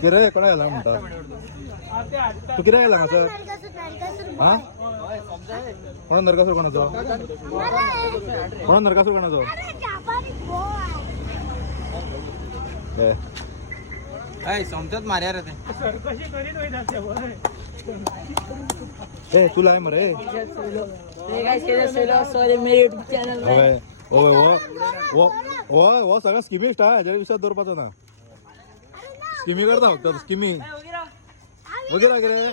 किरे कोणा गेला म्हणतात तू किती गेला असं हा कोणा नरकासूर कोणाचो कोणा नरकासूर कोणाचो समजत मार्या रे ए तुला आहे मरे हो सगळा स्किमिस्ट हा ह्याच्या विषयात दरपाचा ना स्किमी करता फक्त स्किमी वगैरे किरे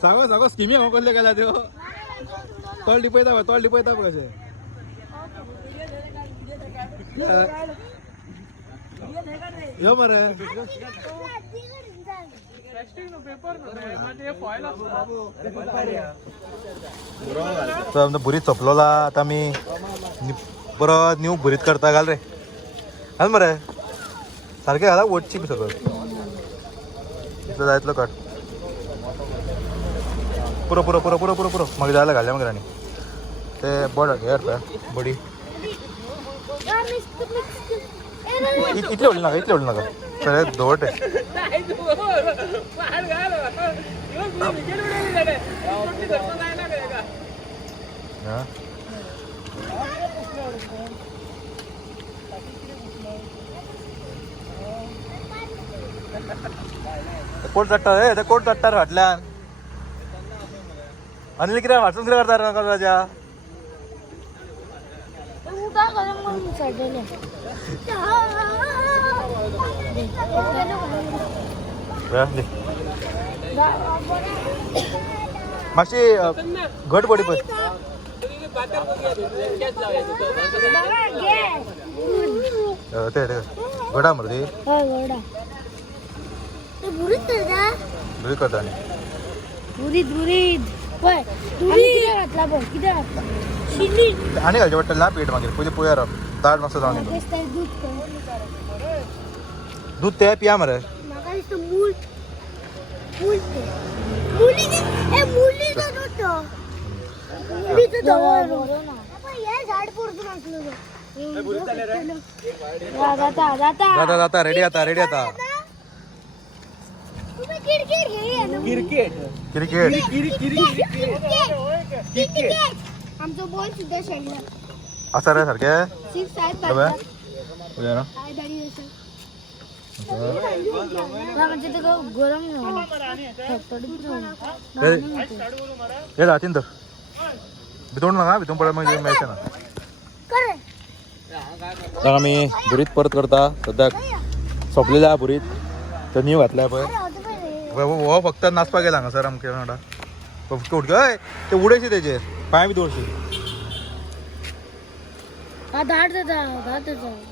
सांगो स्किमी हो कसले गेला त्यो तोल डिपयता कशें यो मरे तर आमचा भुरीत चपलोला आता मी परत न्यू भुरीत करता घाल रे घाल मरे सारखे घाला वटची सगळं इथलं जायतलं कट पुरो मग जायला घालल्या मग राणी ते बड हेर पळय बडी इतले उडली नाका सगळे धोट आहे कोट चट्टा कोट चट्टार फाटल्यान अनिल कितें वाचून कितें करता रे राजा मातशी घट पडी पळय ते घडा मरे बुरीत करता आणि घालचे पडटलें ना पीठ मागीर पयलीं पोयार दाट मातसो जावन दूध ते पिया मरे जाता रेडी आता क्रिकेट आमचो बॉल सुद्धा शेडला आसा रे सारखे गरम हे रातीन तर भितून नाका भितून पडत मागीर मेळचे ना तर आमी भुरीत परत करता सद्याक सोंपलेल्या भुरीत तर न्यू घातल्या पळय हो फक्त नाचपाक गेला हांगा सर आमचे वांगडा फक्त उडके हय ते उडयशी तेजेर पांय बी दवरशी दाट जाता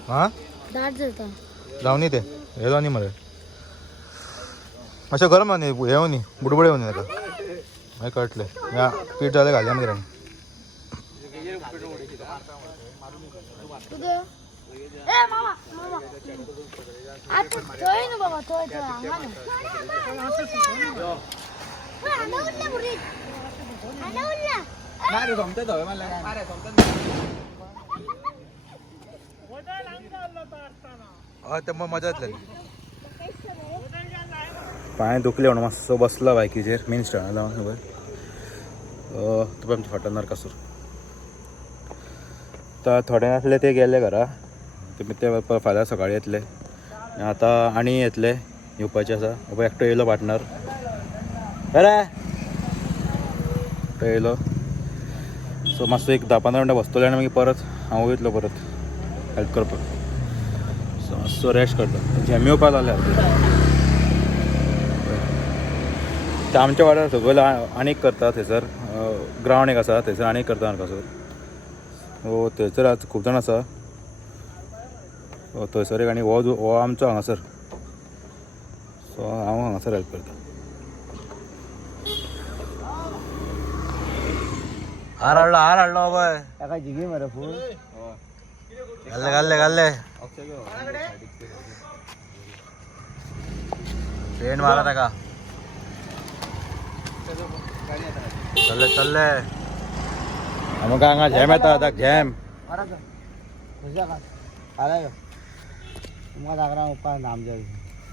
हा दाट जाता जावनी ते हे जावनी मरे मातशें गरम न्ही हे न्ही बुडबुडे न्ही ताका मागीर कळटलें पीठ जालें घालया मागीर ते मजा येतली पांय दुखले म्हणून मातसो बसला बायकीचेर मेन स्टँडार जावन खबर तुका आमच्या फाटल्यान नरकासूर तर थोडे आसले ते गेले घरा ते फाल्यां सकाळीं येतले आतां आनी येतले येवपाचे आसा एकटो येयलो पार्टनर अरे एकटो येयलो सो मातसो एक 10-15 मिनटां बसतले आनी मागीर परत हांव वयतलो परत हेल्प करपाक सो मातसो रेस्ट करता झेम येवपाक लागल्या ते आमच्या वाड्यार सगळो आनीक करता थंयसर ग्रावंड एक आसा थंयसर आनीक करता नरकासूर सो थंयसर आज खूब जाण आसा थंयसर एक आनी हो आमचो हांगासर सो हांव हांगासर हेल्प करता हार हाडलो पळय ताका जिगी मरे फूल घाल्ले पेंट मारा ताका चल्ले आमकां हांगा झॅम येता आतां झॅम तुमकां जागरां उपाय ना आमच्या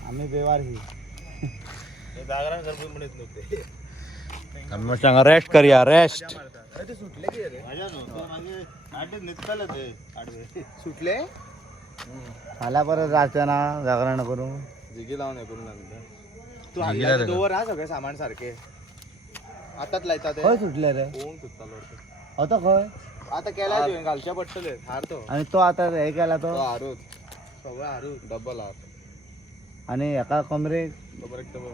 आम्ही बेवारशी आम्ही सांगा रेस्ट करूया रेस्ट. सुटले मला परत राहते ना जागरण करू. जिगी लावून हे करून नंतर तू जिगी हाडला लावलं तर दोवर हा सगळे सामान सारखे आताच लायता ते खंय सुटले रे कोण सुटतालो होतो खंय आता केलाय तुवें घालचे पडटले हार तो आणि तो आता हे केला तो हारूच सगळं हारूच डबल हार आणि एका कमरेक खबर एक डबल